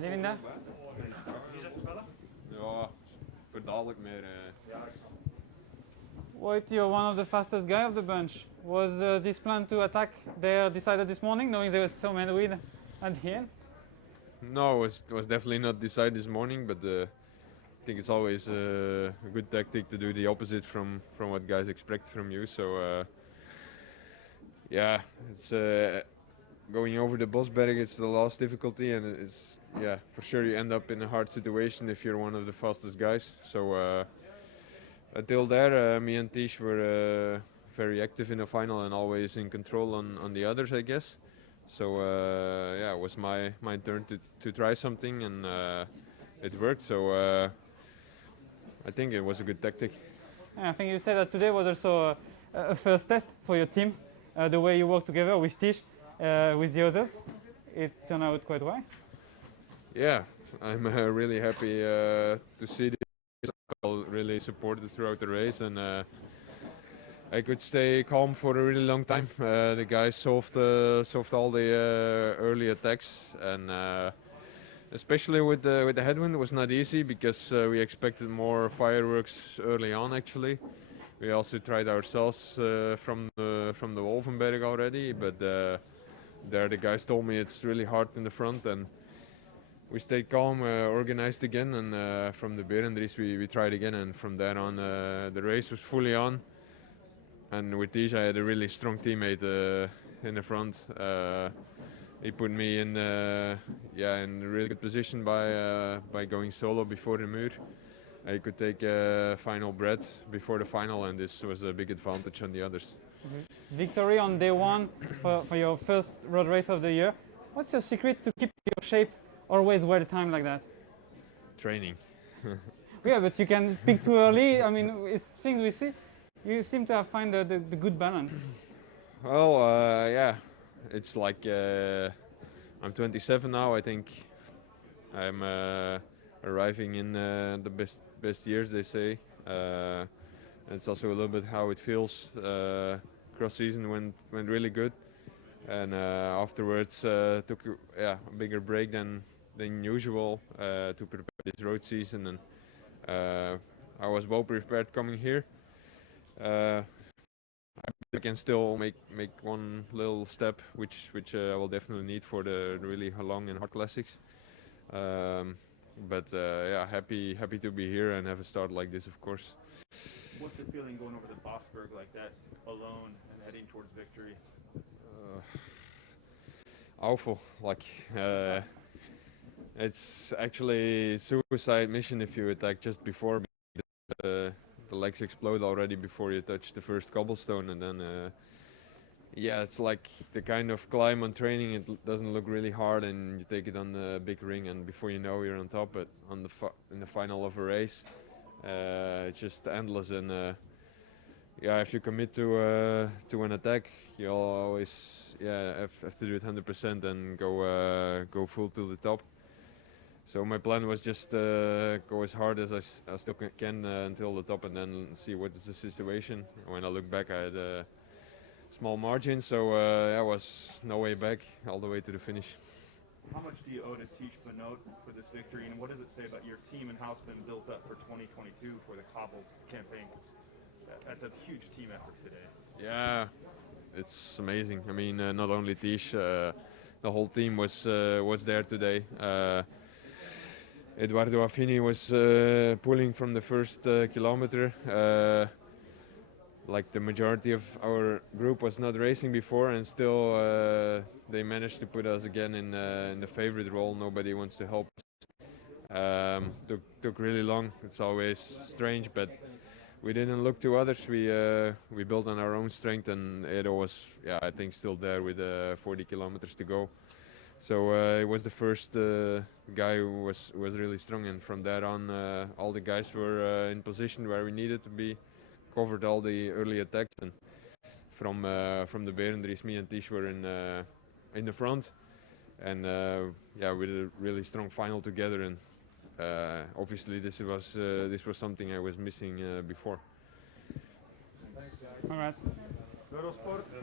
Linda? Ja, voor dadelijk meer. Wout, you're one of the fastest guy of the bunch. Was this plan to attack there decided this morning, knowing there was so many wind at the end? No, it was definitely not decided this morning, but I think it's always a good tactic to do the opposite from what guys expect from you. So yeah, it's going over the Bosberg. It's the last difficulty, and it's for sure you end up in a hard situation if you're one of the fastest guys. So until there, me and Tish were very active in the final and always in control on the others, I guess. So it was my turn to try something, and it worked. So I think it was a good tactic. Yeah, I think you said that today was also a first test for your team. The way you work together with Tish, with the others, it turned out quite well. Yeah, I'm really happy to see this all really supported throughout the race, and I could stay calm for a really long time. The guys solved all the early attacks, and especially with the headwind, it was not easy because we expected more fireworks early on. Actually, we also tried ourselves from the Wolvenberg already, but there the guys told me it's really hard in the front, and we stayed calm, organized again, and from the Berendries we tried again, and from there on the race was fully on. And with Tish, I had a really strong teammate in the front. He put me in a really good position by going solo before the Muur. I could take a final breath before the final, and this was a big advantage on the others. Victory on day one for your first road race of the year. What's your secret to keep your shape always well timed like that? Training. Yeah, but you can pick too early. I mean, it's things we see. You seem to have found the good balance. Well, it's like I'm 27 now. I think I'm arriving in the best years, they say. It's also a little bit how it feels. Cross season went really good, and afterwards took a bigger break than usual to prepare this road season, and I was well prepared coming here. I can still make one little step, which I will definitely need for the really long and hard classics. But happy to be here and have a start like this, of course. What's the feeling going over the Bosberg like that, alone and heading towards victory? Awful. It's actually a suicide mission if you attack just before. The legs explode already before you touch the first cobblestone, and then it's like the kind of climb on training. It doesn't look really hard, and you take it on the big ring, and before you know you're on top. But in the final of a race, it's just endless, and if you commit to an attack, you'll always have to do it 100% and go full to the top. So my plan was just go as hard as I still can until the top, and then see what is the situation. When I look back, I had a small margin, so I was no way back, all the way to the finish. How much do you owe to Tish Benoot for this victory, and what does it say about your team and how it's been built up for 2022 for the cobbles campaign? 'Cause that's a huge team effort today. Yeah, it's amazing. I mean, not only Tish, the whole team was there today. Eduardo Affini was pulling from the first kilometer. Like the majority of our group was not racing before, and still they managed to put us again in the favorite role. Nobody wants to help us. Took really long. It's always strange, but we didn't look to others. We built on our own strength, and Edo was, I think, still there with 40 kilometers to go. So it was the first guy who was really strong, and from there on, all the guys were in position where we needed to be, covered all the early attacks, and from the Berendries, me and Tish were in the front, and we did a really strong final together, and obviously this was something I was missing before. All right.